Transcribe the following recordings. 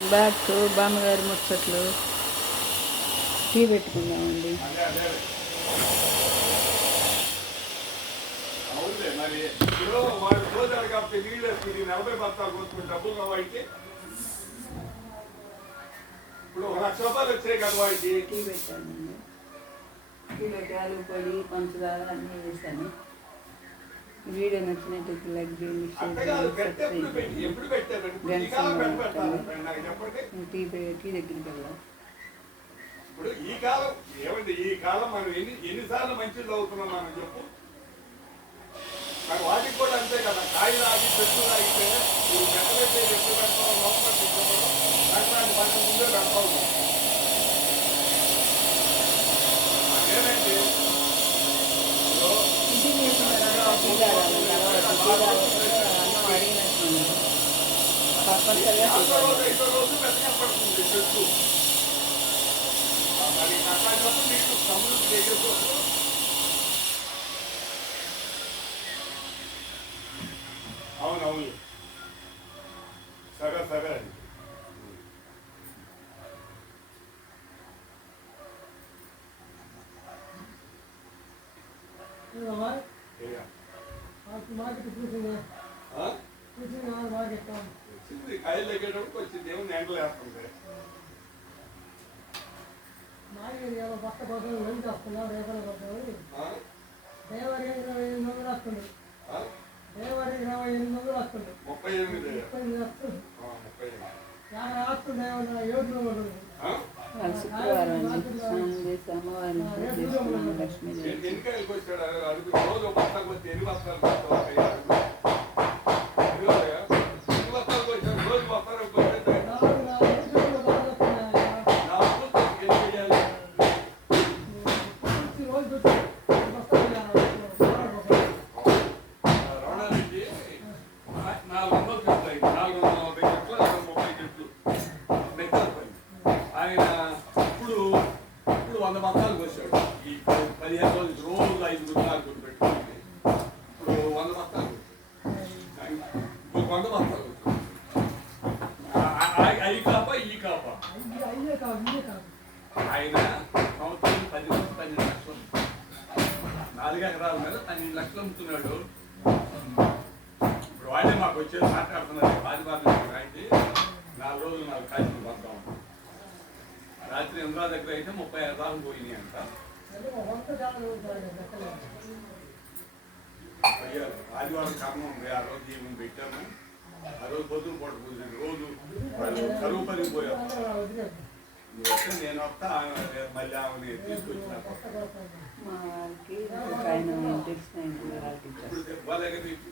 Back బామ్మగారి ముచ్చట్లు. Tea పెట్టుకుందామండి. Tea పెట్టానండి. టీ పెట్టి ఆలు పొడి పంచదార అన్నీ వేసాను వీడియో నచ్చినట్టయితే లైక్ చేయండి షేర్ చేయండి సబ్స్క్రైబ్ టీ టీ దగ్గరికి వెళ్దాం ఇప్పుడు ఈ కాలం ఏమండి ఈ కాలం మనం ఎన్ని ఎన్నిసార్లు మంచిది అవుతున్నాం మనం చెప్పు? మరి వాటికి కూడా అంతే కదా కాయలు ఆగి చెట్లు ఆగితే నువ్వు ఎప్పుడు పెడతావు లోపల పండుగ ముందే పెడతావు అదేనండి ఇప్పుడు ఇంటికి వేసిన తర్వాత టీ తాగాలి తర్వాత టీ తాగితే అన్నం అడిగినట్టున్నాను తప్పనిసరిగా టీ నాలుగో రోజు తాగాలి ఐదో రోజు మెత్తగా పడుతుంది చెట్టు మరి అట్లాంటప్పుడు నీకు సమృద్ధి చేయకపోతే అవునవును సరే సరే అండి ఇక. వచ్చింది. కాయలు తగ్గేటప్పుడు వచ్చింది. ఏమో ఎండలు వేస్తుంది. ఆ? ఆ? ముప్పై ఎనిమిది ఆ, ముప్పై ఎనిమిది ఆ? వాళ్ళు శుక్రవారం అండి స్నానం చేసి అమ్మవారిని పూజ చేసుకున్నాను లక్ష్మీదేవి ఎన్ని ఎన్ని కాయలకు వచ్చాడు అడుగు అడుగు రోజు ఒక బస్తాకు వచ్చి ఎన్ని బస్తాలు కొడతావు అక్కయ్య? ఇప్పుడు ఇప్పుడు వంద బస్తాలకు వచ్చాడు ఈ పదిహేను రోజులు రోజు ఐదు గుంటలు పెట్టుకుంటే ఇప్పుడు వంద బస్తాలు ఇప్పుడు వంద బస్తాలు అవి కాప ఈ కాప? ఆయన సంవత్సరం పది నుంచి పన్నెండు లక్షలు నాలుగు ఎకరాల మీద పన్నెండు లక్షలు అమ్ముతున్నాడు. ఇప్పుడు వాళ్ళే మాకు వచ్చేది మాట్లాడుతున్నారు. పాది పాది అయితే నాలుగు రోజులు నాలుగు కాయలు వద్దాం ఇంద్రా దగ్గర అయితే ముప్పై ఐదు దాకా పోయినాయి అంట. ఆదివారం కర్మ ఉంది. ఆ రోజు ఏమని పెట్టాము. ఆ రోజు పొద్దున పూట పూజ. రోజు కరువు పని నేను వస్తా ఆమె మళ్ళీ ఆమెని తీసుకొచ్చిన. మీకు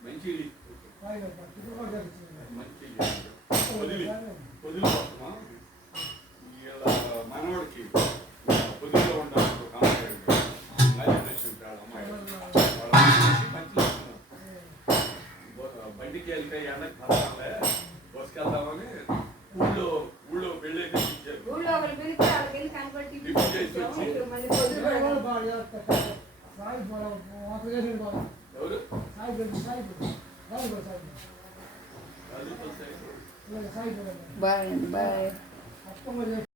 మంచి మంచి వదిలి వదిలి మనవాడికి వదిలిలో ఉండాలి ఒక అమ్మాయి ఉంటాడు అమ్మాయి. బండికి వెళ్తే ఎండకి పడతాంలే బస్కెళ్దామని ఊళ్ళో ఊళ్ళో ఊళ్ళో ఒకరు పిలిస్తే వాళ్ళకి వెళ్ళి కనబట్టి లిఫ్ట్ చేసి